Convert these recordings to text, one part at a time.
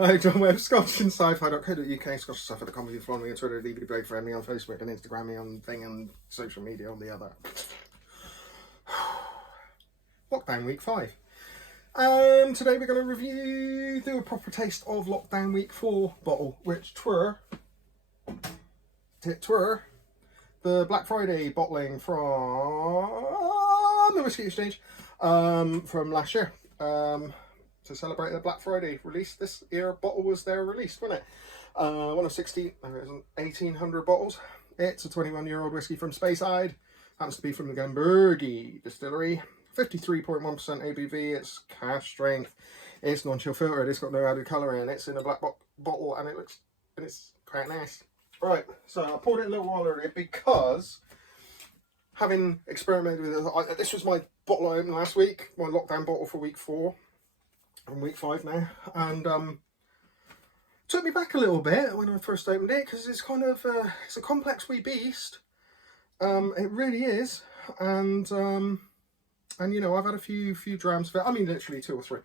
Hi, John Webb, ScottishAndSci-Fi.co.uk, ScottishSci-Fi.com. You can follow me on Twitter, DVD Blade, friend me on Facebook and Instagram, me on thing and social media on the other. Lockdown week 5. Today we're going to do a proper taste of Lockdown week 4 bottle, which twere the Black Friday bottling from the Whiskey Exchange from last year. To celebrate the Black Friday release, this year bottle was their release, wasn't it? One of 1,800 bottles. It's a 21-year-old whiskey from Speyside. Happens to be from the GlenBurgie distillery. 53.1% ABV. It's cask strength. It's non-chill filtered. It's got no added colouring. It's in a black bottle, and it's quite nice. Right, so I poured it a little while earlier because, having experimented with it, this was my bottle I opened last week, my lockdown bottle for week 4. I'm week 5 now, and took me back a little bit when I first opened it, because it's kind of it's a complex wee beast. It really is, and you know, I've had a few drams of it. I mean, literally 2 or 3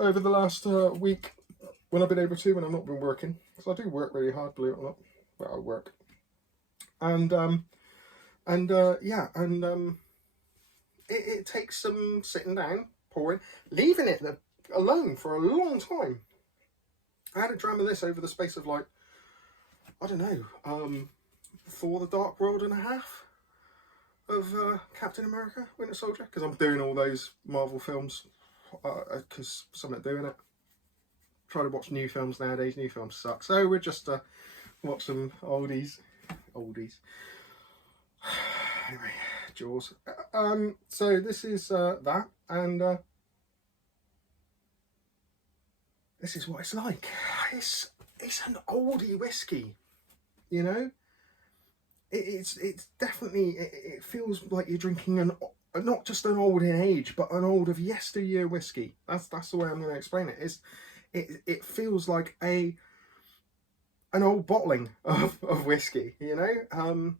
over the last week when I've been able to, when I've not been working, because I do work really hard, believe it or not. Well, I work, and it takes some sitting down, pouring, leaving it alone for a long time. I had a dram of this over the space of, like, I don't know, For the Dark World and a half of Captain America Winter Soldier, because I'm doing all those Marvel films because I'm doing it. Try to watch new films nowadays. New films suck, so we're just watch some oldies. Anyway, Jaws. So this is that, and this is what it's like. It's an oldie whiskey, you know. It's definitely, it feels like you're drinking not just an old in age, but an old of yesteryear whiskey. That's the way I'm going to explain it. It feels like an old bottling of whiskey, you know.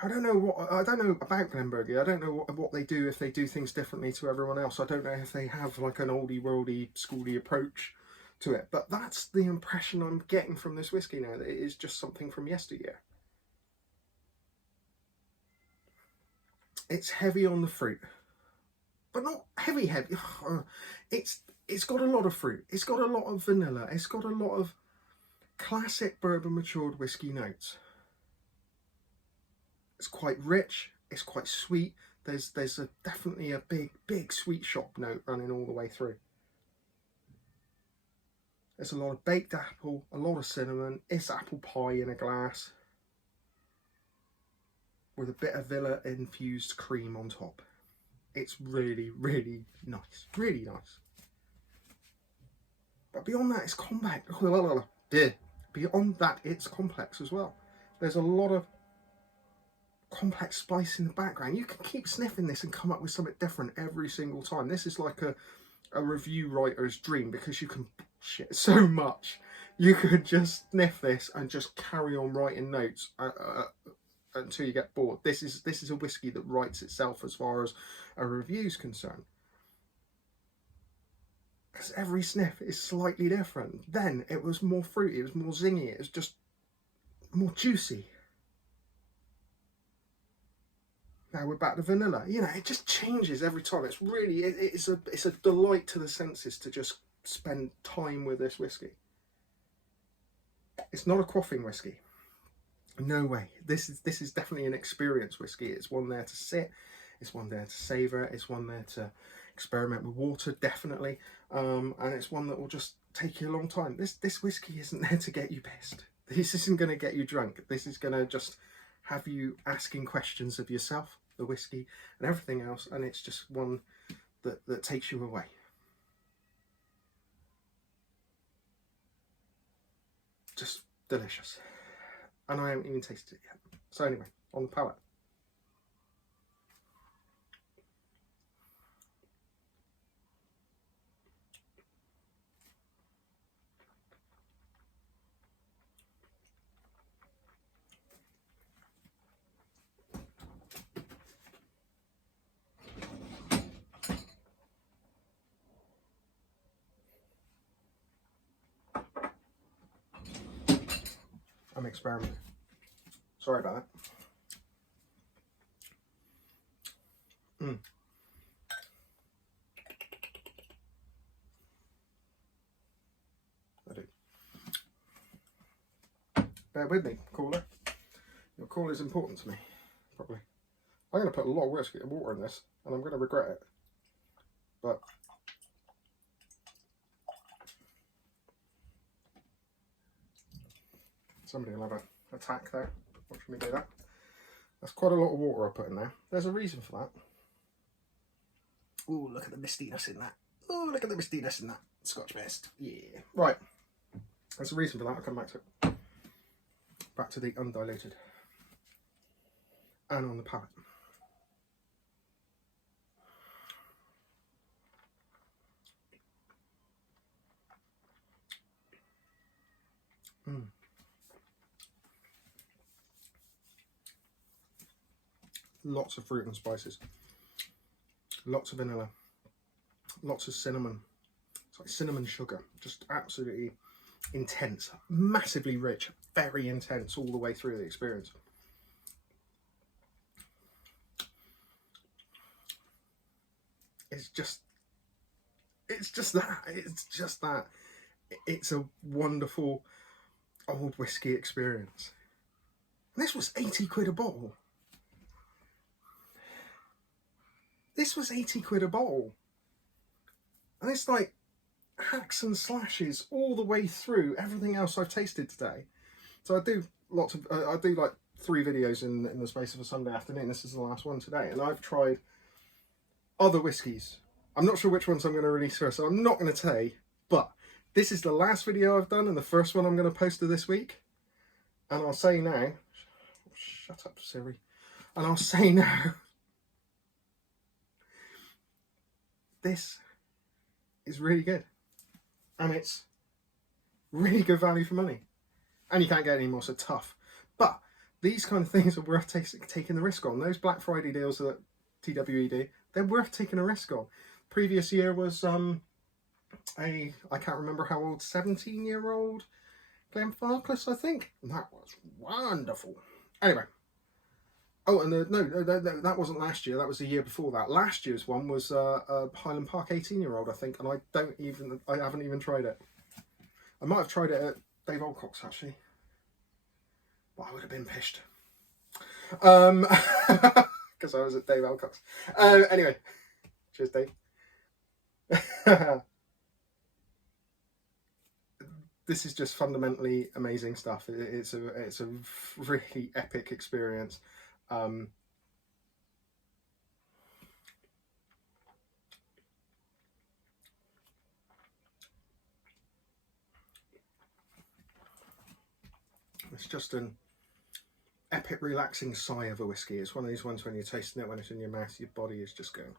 I don't know about GlenBurgie. I don't know what they do, if they do things differently to everyone else. I don't know if they have like an oldie worldy schooly approach to it, but that's the impression I'm getting from this whiskey now, that it is just something from yesteryear. It's heavy on the fruit, but not heavy. It's got a lot of fruit. It's got a lot of vanilla. It's got a lot of classic bourbon matured whiskey notes. It's quite rich, it's quite sweet. There's definitely a big sweet shop note running all the way through. There's a lot of baked apple, a lot of cinnamon. It's apple pie in a glass with a bit of vanilla infused cream on top. It's really, really nice, really nice. But beyond that, it's compact. Beyond that, it's complex as well. There's a lot of complex spice in the background. You can keep sniffing this and come up with something different every single time. This is like a review writer's dream, because you can shit so much. You could just sniff this and just carry on writing notes until you get bored. This is a whiskey that writes itself as far as a review's concerned, because every sniff is slightly different. Then it was more fruity, it was more zingy, it was just more juicy. Now we're back to vanilla. You know, it just changes every time. It's really, it's a delight to the senses to just spend time with this whiskey. It's not a quaffing whiskey. No way. This is definitely an experience whiskey. It's one there to sit. It's one there to savour. It's one there to experiment with water, definitely. And it's one that will just take you a long time. This whiskey isn't there to get you pissed. This isn't going to get you drunk. This is going to just have you asking questions of yourself, the whiskey, and everything else, and it's just one that takes you away. Just delicious. And I haven't even tasted it yet. So anyway, on the palate. I'm experimenting. Sorry about that. I do. Bear with me, caller. Your call is important to me, probably. I'm going to put a lot of water in this, and I'm going to regret it. But somebody will have an attack there. Watch me do that. That's quite a lot of water I put in there. There's a reason for that. Oh, look at the mistiness in that. Oh, look at the mistiness in that. Scotch mist. Yeah. Right. There's a reason for that. I'll come back to it. Back to the undiluted. And on the palate. Lots of fruit and spices. Lots of vanilla. Lots of cinnamon. It's like cinnamon sugar. Just absolutely intense. Massively rich. Very intense all the way through the experience. It's just that. It's a wonderful old whiskey experience. And this was 80 quid a bottle. This was 80 quid a bottle. And it's like hacks and slashes all the way through everything else I've tasted today. So I do lots of, I do like 3 videos in the space of a Sunday afternoon. This is the last one today. And I've tried other whiskies. I'm not sure which ones I'm going to release first, so I'm not going to say, but this is the last video I've done and the first one I'm going to post of this week. And I'll say now, shut up Siri, and I'll say now, this is really good. And it's really good value for money. And you can't get any more so tough. But these kind of things are worth taking the risk on. Those Black Friday deals that TWE do, they're worth taking a risk on. Previous year was I can't remember how old, 17-year-old GlenBurgie, I think. And that was wonderful. Anyway. Oh, and no, that wasn't last year. That was the year before that. Last year's one was a Highland Park 18-year-old, I think, and I haven't even tried it. I might have tried it at Dave Alcock's actually, but I would have been pissed. Because I was at Dave Alcock's. Anyway, cheers, Dave. This is just fundamentally amazing stuff. It's a really epic experience. It's just an epic relaxing sigh of a whiskey. It's one of these ones when you're tasting it, when it's in your mouth, your body is just going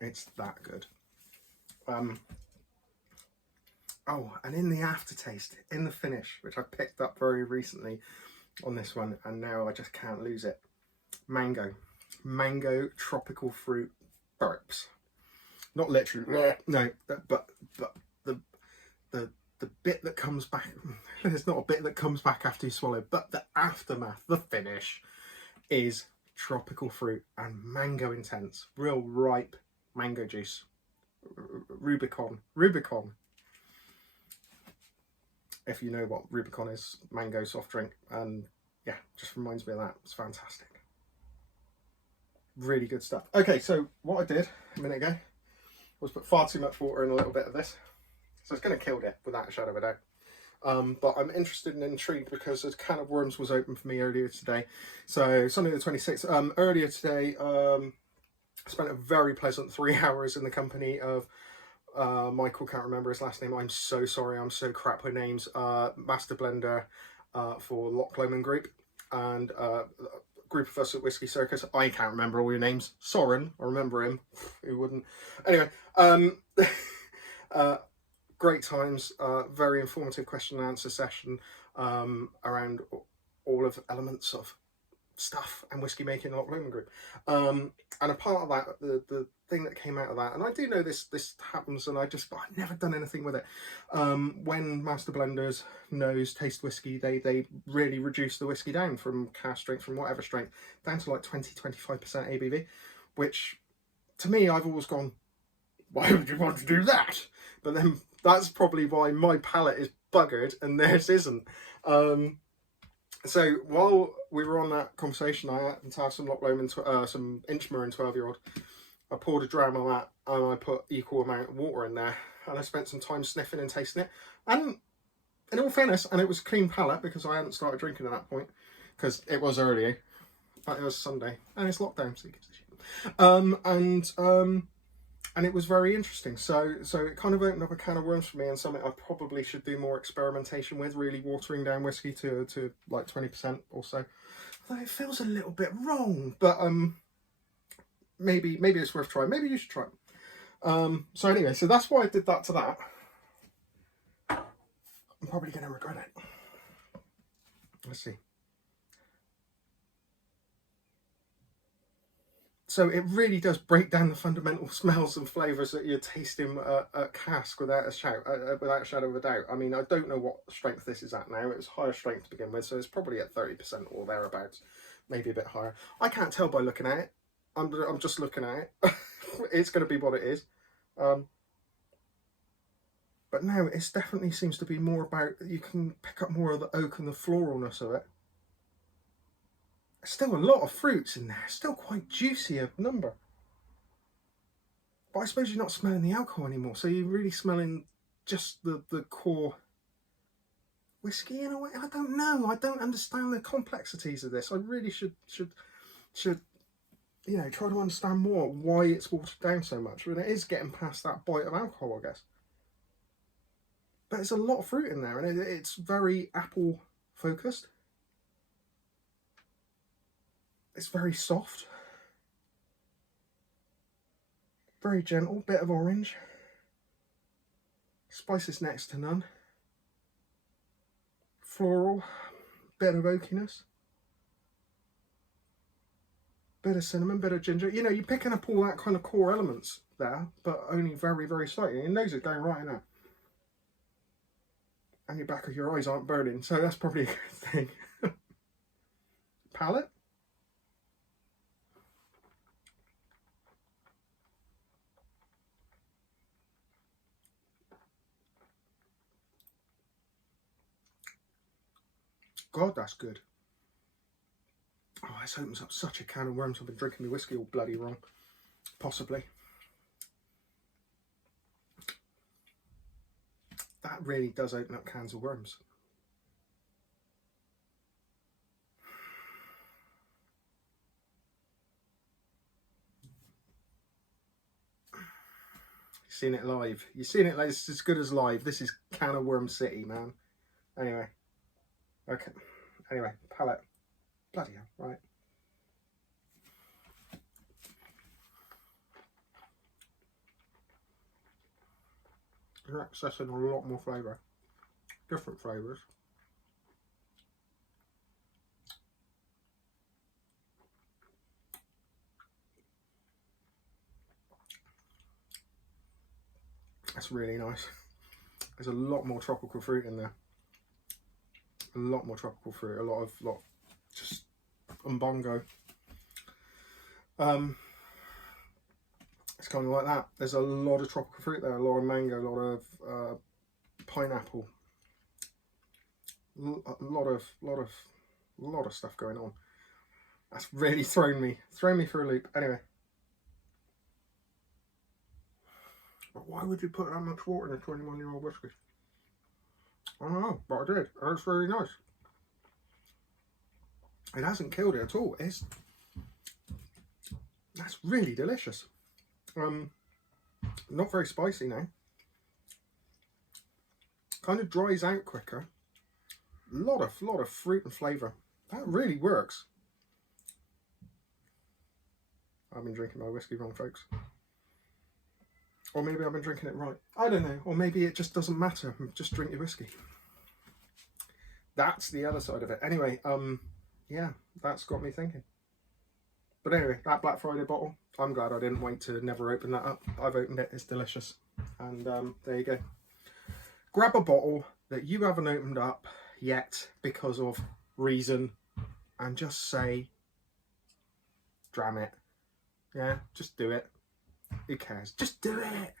it's that good. Oh, and in the aftertaste, in the finish, which I picked up very recently on this one, and now I just can't lose it. Mango tropical fruit burps. Not literally, no, but the bit that comes back, there's not a bit that comes back after you swallow, but the aftermath, the finish, is tropical fruit and mango intense. Real ripe mango juice. Rubicon. If you know what Rubicon is, mango soft drink, and yeah, just reminds me of that. It's fantastic. Really good stuff. Okay, so what I did a minute ago was put far too much water in a little bit of this. So it's going to kill it without a shadow of a doubt. But I'm interested and intrigued because a can of worms was open for me earlier today. So Sunday the 26th, earlier today, I spent a very pleasant 3 hours in the company of Michael, can't remember his last name. I'm so sorry, I'm so crap with names. Master blender for Loch Lomond Group, and a group of us at Whiskey Circus. I can't remember all your names. Soren, I remember him. Who wouldn't? Anyway, great times. Very informative question and answer session around all of elements of stuff and whiskey making Loch Lomond Group. And a part of that, the thing that came out of that, and I do know this happens, and I've never done anything with it. When master blenders taste whiskey, they really reduce the whiskey down from cask strength, from whatever strength, down to like 20-25% ABV, which to me, I've always gone, why would you want to do that? But then that's probably why my palate is buggered and theirs isn't. So while we were on that conversation, I happened to have some Loch Lomond, some Inchmere 12-year-old. I poured a dram on that, and I put equal amount of water in there, and I spent some time sniffing and tasting it. And in all fairness, and it was clean palate because I hadn't started drinking at that point, because it was early, but it was Sunday, and it's lockdown, so you get to shit. And it was very interesting. So it kind of opened up a can of worms for me, and something I probably should do more experimentation with, really watering down whiskey to like 20% or so. Although it feels a little bit wrong, but maybe it's worth trying. Maybe you should try it. So anyway, so that's why I did that to that. I'm probably going to regret it. Let's see. So it really does break down the fundamental smells and flavours that you're tasting at cask without a shadow of a doubt. I mean, I don't know what strength this is at now. It was higher strength to begin with, so it's probably at 30% or thereabouts, maybe a bit higher. I can't tell by looking at it. I'm just looking at it. It's going to be what it is. But now it definitely seems to be more about, you can pick up more of the oak and the floralness of it. Still a lot of fruits in there, still quite juicy a number. But I suppose you're not smelling the alcohol anymore, so you're really smelling just the core whiskey in a way. I don't know. I don't understand the complexities of this. I really should you know, try to understand more why it's watered down so much. When it is getting past that bite of alcohol, I guess. But there's a lot of fruit in there, and it's very apple focused. It's very soft, very gentle, bit of orange, spices next to none, floral, bit of oakiness, bit of cinnamon, bit of ginger. You know, you're picking up all that kind of core elements there, but only very, very slightly. Your nose is going right in there. And your back of your eyes aren't burning, so that's probably a good thing. Palate. God, that's good. Oh, this opens up such a can of worms. I've been drinking my whiskey all bloody wrong. Possibly. That really does open up cans of worms. You've seen it live. You've seen it, it's as good as live. This is can of worm city, man. Anyway. Okay. Anyway, palate. Bloody hell, right. You're accessing a lot more flavour. Different flavours. That's really nice. There's a lot more tropical fruit in there. A lot more tropical fruit. A lot of just umbongo. It's kind of like that. There's a lot of tropical fruit there. A lot of mango. A lot of pineapple. A lot of stuff going on. That's really thrown me for a loop. Anyway. But why would you put that much water in a 21-year-old whiskey? I don't know, but I did. And it's really nice. It hasn't killed it at all. That's really delicious. Not very spicy now. Kind of dries out quicker. Lot of fruit and flavour. That really works. I've been drinking my whiskey wrong, folks. Or maybe I've been drinking it right. I don't know. Or maybe it just doesn't matter. Just drink your whiskey. That's the other side of it. Anyway, yeah, that's got me thinking. But anyway, that Black Friday bottle, I'm glad I didn't wait to never open that up. I've opened it, it's delicious. And there you go. Grab a bottle that you haven't opened up yet because of reason and just say, damn it. Yeah, just do it. Who cares? Just do it.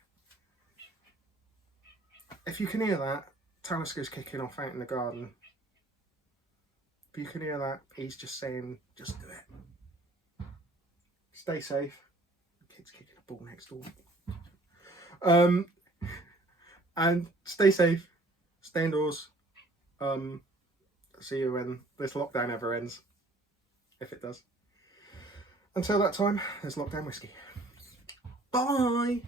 If you can hear that, Talisko's kicking off out in the garden. If you can hear that, he's just saying, just do it. Stay safe. The kid's kicking a ball next door. And stay safe. Stay indoors. See you when this lockdown ever ends. If it does. Until that time, there's lockdown whiskey. Bye!